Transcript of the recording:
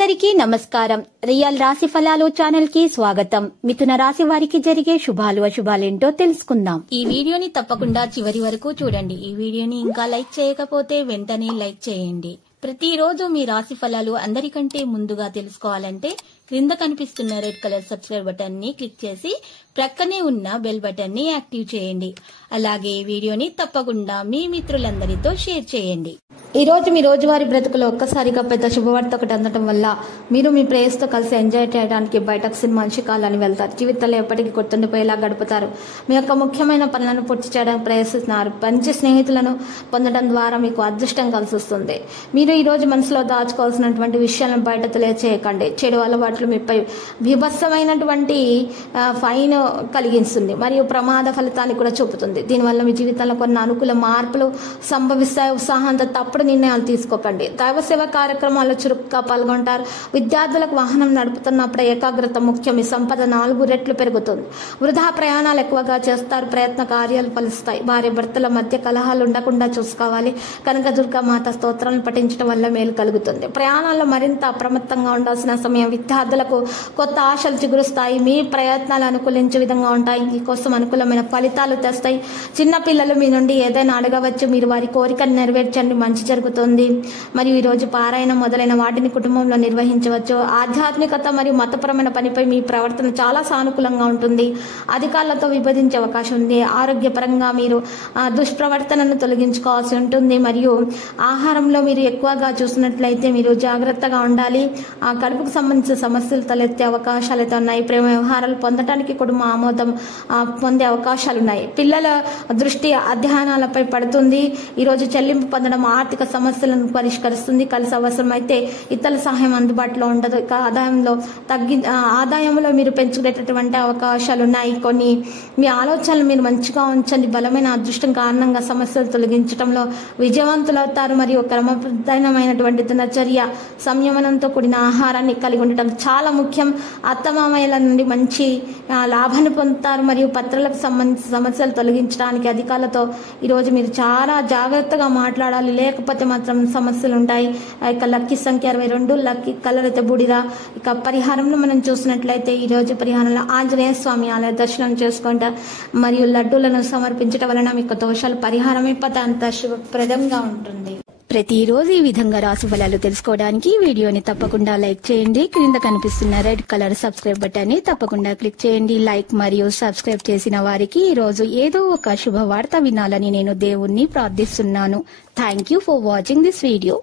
అందరికీ నమస్కారం. రియల్ రాశి ఫలాలు ఛానల్ కి స్వాగతం. మిథున రాశి వారికి జరిగే శుభాలు అశుభాలేంటో తెలుసుకుందాం. ఈ వీడియోని తప్పకుండా చివరి వరకు చూడండి. ఈ వీడియోని ఇంకా లైక్ చేయకపోతే వెంటనే లైక్ చేయండి. ప్రతిరోజు మీ రాశి ఫలాలు అందరికంటే ముందుగా తెలుసుకోవాలంటే క్రింద కనిపిస్తున్న రెడ్ కలర్ సబ్స్క్రైబ్ బటన్ ని క్లిక్ చేసి ప్రక్కనే ఉన్న బెల్ బటన్ ని యాక్టివ్ చేయండి. అలాగే ఈ వీడియోని తప్పకుండా మీ మిత్రులందరితో షేర్ చేయండి. ఈ రోజు మీ రోజువారీ బ్రతుకులో ఒక్కసారిగా పెద్ద శుభవార్త ఒకటి అందడం వల్ల మీరు మీ ప్రేయస్తో కలిసి ఎంజాయ్ చేయడానికి బయటకు సినిమా శిఖాలని వెళ్తారు. జీవితంలో ఎప్పటికీ గుర్తుండిపోయేలా గడుపుతారు. మీ యొక్క ముఖ్యమైన పనులను పూర్తి చేయడానికి ప్రయత్నిస్తున్నారు. మంచి స్నేహితులను పొందడం ద్వారా మీకు అదృష్టం కలిసి వస్తుంది. మీరు ఈ రోజు మనసులో దాచుకోవాల్సినటువంటి విషయాలను బయట తెలియచేయకండి. చెడు అలవాట్లు మీపై బీభత్సమైనటువంటి ఫైన్ కలిగిస్తుంది మరియు ప్రమాద ఫలితాన్ని కూడా చూపుతుంది. దీనివల్ల మీ జీవితంలో కొన్ని అనుకూల మార్పులు సంభవిస్తాయి. ఉత్సాహంతో తప్పుడు నిర్ణయాలు తీసుకోకండి. దైవ సేవ కార్యక్రమాల్లో చురుకుగా పాల్గొంటారు. విద్యార్థులకు వాహనం నడుపుతున్నప్పుడు ఏకాగ్రత ముఖ్యం. మీ సంపద 4 రెట్లు పెరుగుతుంది. వృధా ప్రయాణాలు ఎక్కువగా చేస్తారు. ప్రయత్న కార్యాలు ఫలిస్తాయి. భార్య భర్తల మధ్య కలహాలు ఉండకుండా చూసుకోవాలి. కనకదుర్గ మాత స్తోత్రాలను పఠించడం వల్ల మేలు కలుగుతుంది. ప్రయాణాల్లో మరింత అప్రమత్తంగా ఉండాల్సిన సమయం. విద్యార్థులకు కొత్త ఆశలు చిగురుస్తాయి. మీ ప్రయత్నాలు అనుకూలించే విధంగా ఉంటాయి. మీకోసం అనుకూలమైన ఫలితాలు తెస్తాయి. చిన్న పిల్లలు మీ నుండి ఏదైనా అడగవచ్చు. మీరు వారి కోరికను నెరవేర్చండి. మంచి జరుగుతుంది. మరియు ఈ రోజు పారాయణ మొదలైన వాటిని కుటుంబంలో నిర్వహించవచ్చు. ఆధ్యాత్మికత మరియు మతపరమైన పనిపై మీ ప్రవర్తన చాలా సానుకూలంగా ఉంటుంది. అధికారులతో విభజించే అవకాశం ఉంది. ఆరోగ్యపరంగా మీరు దుష్ప్రవర్తనను తొలగించుకోవాల్సి ఉంటుంది. మరియు ఆహారంలో మీరు ఎక్కువగా చూసినట్లయితే మీరు జాగ్రత్తగా ఉండాలి. కడుపుకు సంబంధించిన సమస్యలు తలెత్తే అవకాశాలు అయితే ఉన్నాయి. ప్రేమ వ్యవహారాలు పొందడానికి కుటుంబ ఆమోదం పొందే అవకాశాలు ఉన్నాయి. పిల్లల దృష్టి అధ్యయనాలపై పడుతుంది. ఈరోజు చెల్లింపు పొందడం ఆర్థిక సమస్యలను పరిష్కరిస్తుంది. కలిసి అవసరమైతే ఇతరుల సహాయం అందుబాటులో ఉండదు. ఇక ఆదాయంలో మీరు పెంచుకునేటటువంటి అవకాశాలు ఉన్నాయి. కొన్ని మీ ఆలోచనలు మీరు మంచిగా ఉంచండి. బలమైన అదృష్టం కారణంగా సమస్యలు తొలగించడంలో విజయవంతులవుతారు. మరియు క్రమబద్ధమైనటువంటి దినచర్య సంయమనంతో కూడిన ఆహారాన్ని కలిగి ఉండటం చాలా ముఖ్యం. అత్తమామయ్యల నుండి మంచి లాభాన్ని పొందుతారు. మరియు పత్రాలకు సంబంధించిన సమస్యలు తొలగించడానికి అధికారులతో ఈరోజు మీరు చాలా జాగ్రత్తగా మాట్లాడాలి. లేకపోతే మాత్రం సమస్యలు ఉంటాయి. ఇక లక్కీ సంఖ్య 22. లక్కీ కలర్ అయితే బూడిద. ఇక పరిహారంలో మనం చూసినట్లయితే ఈ రోజు పరిహారంలో ఆంజనేయ స్వామి ఆలయ దర్శనం చేసుకుంటా మరియు లడ్డూలను సమర్పించడం వలన మీకు దోషాలు పరిహారం అయిపోతే అంత శుభప్రదంగా ఉంటుంది. ప్రతిరోజు ఈ విధంగా రాశి ఫలాలు తెలుసుకోవడానికి వీడియోని తప్పకుండా లైక్ చేయండి. క్రింద కనిపిస్తున్న రెడ్ కలర్ సబ్స్క్రైబ్ బటన్ ని తప్పకుండా క్లిక్ చేయండి. లైక్ మరియు సబ్స్క్రైబ్ చేసిన వారికి ఈ రోజు ఏదో ఒక శుభవార్త వినాలని నేను దేవుణ్ణి ప్రార్థిస్తున్నాను. Thank you for watching this video.